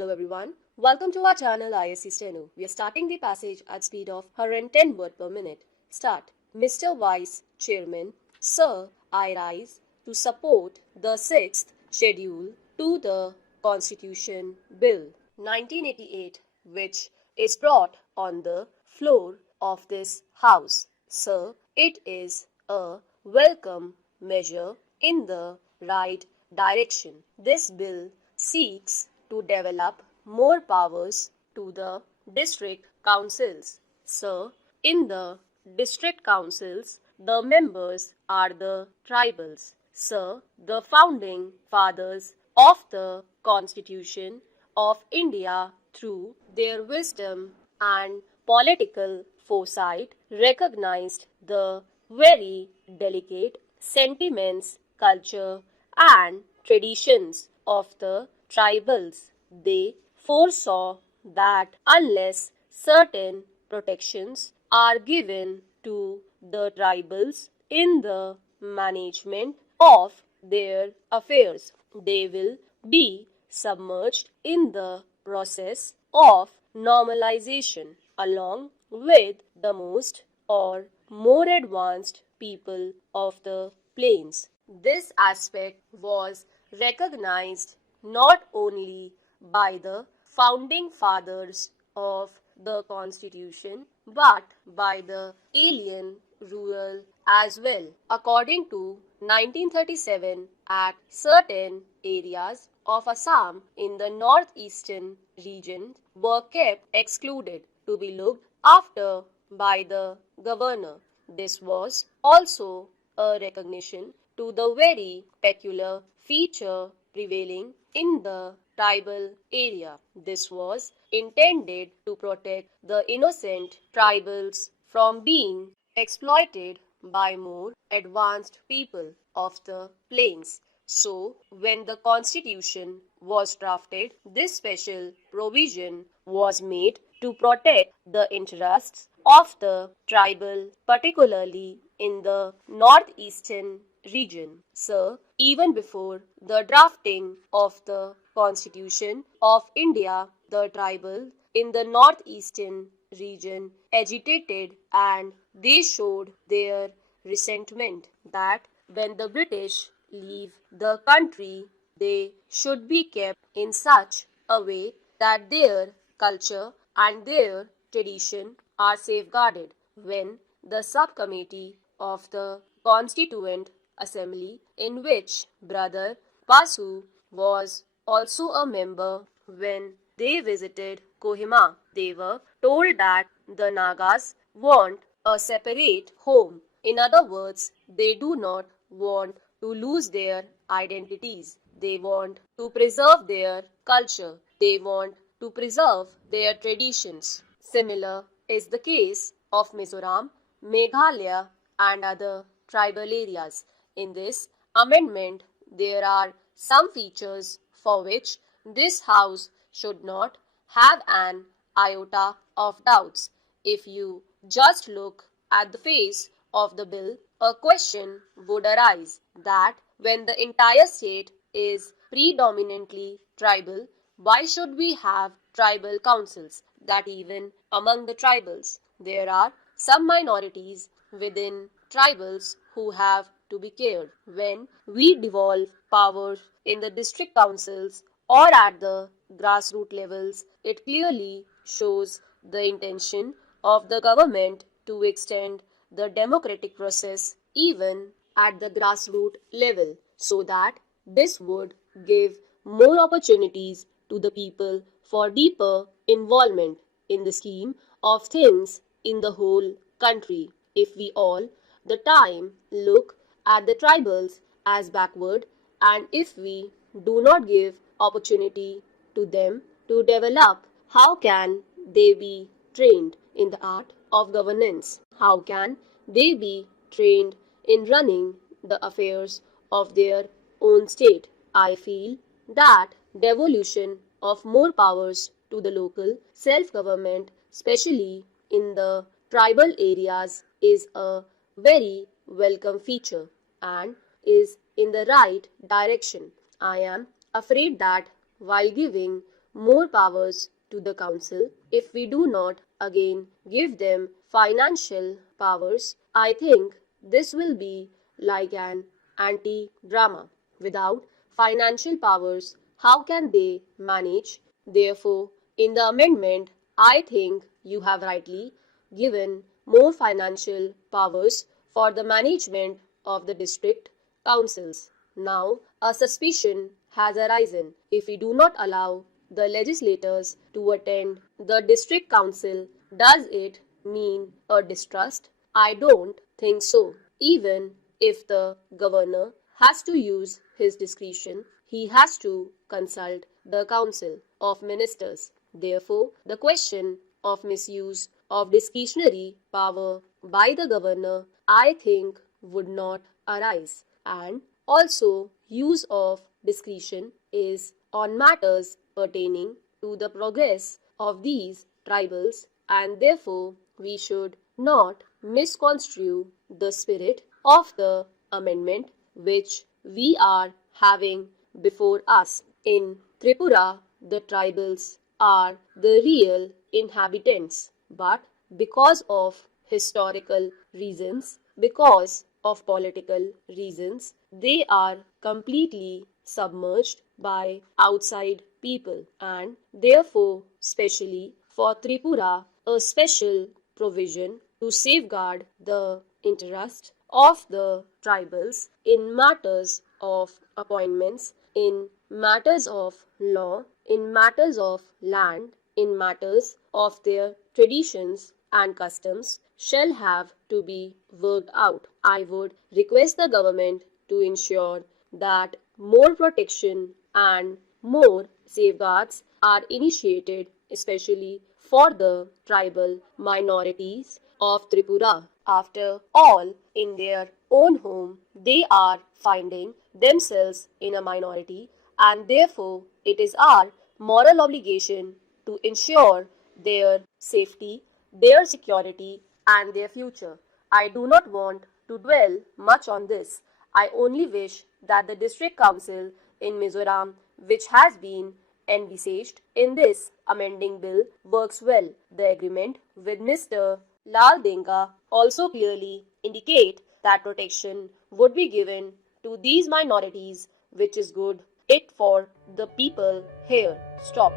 Hello everyone, welcome to our channel Isc Steno. We are starting the passage at speed of 110 words per minute. Start. Mr. Vice Chairman, Sir, I rise to support the 6th schedule to the Constitution Bill 1988, which is brought on the floor of this House. Sir, it is a welcome measure in the right direction. This bill seeks to develop more powers to the district councils. So, in the district councils, the members are the tribals. So, the founding fathers of the Constitution of India, through their wisdom and political foresight, recognized the very delicate sentiments, culture, and traditions of the tribals. They foresaw that unless certain protections are given to the tribals in the management of their affairs, they will be submerged in the process of normalization along with the most or more advanced people of the plains. This aspect was recognized not only by the founding fathers of the Constitution but by the alien rural as well. According to 1937 Act, certain areas of Assam in the northeastern region were kept excluded to be looked after by the governor. This was also a recognition to the very peculiar feature prevailing in the tribal area. This was intended to protect the innocent tribals from being exploited by more advanced people of the plains. So, when the Constitution was drafted, this special provision was made to protect the interests of the tribal, particularly in the northeastern region. So, even before the drafting of the Constitution of India, the tribal in the northeastern region agitated and they showed their resentment that when the British leave the country, they should be kept in such a way that their culture and their tradition are safeguarded. When the subcommittee of the Constituent Assembly, in which Brother Basu was also a member, when they visited Kohima, they were told that the Nagas want a separate home. In other words, they do not want to lose their identities. They want to preserve their culture. They want to preserve their traditions. Similar is the case of Mizoram, Meghalaya, and other tribal areas. In this amendment, there are some features for which this House should not have an iota of doubts. If you just look at the face of the bill, a question would arise that when the entire state is predominantly tribal, why should we have tribal councils? That even among the tribals, there are some minorities within tribals who have to be cared. When we devolve powers in the district councils or at the grassroots levels, it clearly shows the intention of the government to extend the democratic process even at the grassroots level, so that this would give more opportunities to the people for deeper involvement in the scheme of things in the whole country. If we all the time look at the tribals as backward, and if we do not give opportunity to them to develop, how can they be trained in the art of governance? How can they be trained in running the affairs of their own state? I feel that devolution of more powers to the local self-government, especially in the tribal areas, is a very welcome feature and is in the right direction. I am afraid that while giving more powers to the council, if we do not again give them financial powers, I think this will be like an anti-drama. Without financial powers, how can they manage? Therefore, in the amendment, I think you have rightly given more financial powers for the management of the district councils. Now, a suspicion has arisen. If we do not allow the legislators to attend the district council, does it mean a distrust? I don't think so. Even if the governor has to use his discretion, he has to consult the council of ministers. Therefore, the question of misuse of discretionary power by the governor, I think, would not arise. And also, use of discretion is on matters pertaining to the progress of these tribals, and therefore we should not misconstrue the spirit of the amendment which we are having before us. In Tripura, the tribals are the real inhabitants, but because of historical reasons, because of political reasons, they are completely submerged by outside people, and therefore, specially for Tripura, a special provision to safeguard the interest of the tribals in matters of appointments, in matters of law, in matters of land, in matters of their traditions and customs shall have to be worked out. I would request the government to ensure that more protection and more safeguards are initiated, especially for the tribal minorities of Tripura. After all, in their own home, they are finding themselves in a minority, and therefore it is our moral obligation to ensure their safety, their security, and their future. I do not want to dwell much on this. I only wish that the district council in Mizoram, which has been envisaged in this amending bill, works well. The agreement with Mr. Lal Denga also clearly indicate that protection would be given to these minorities, which is good it for the people here. Stop.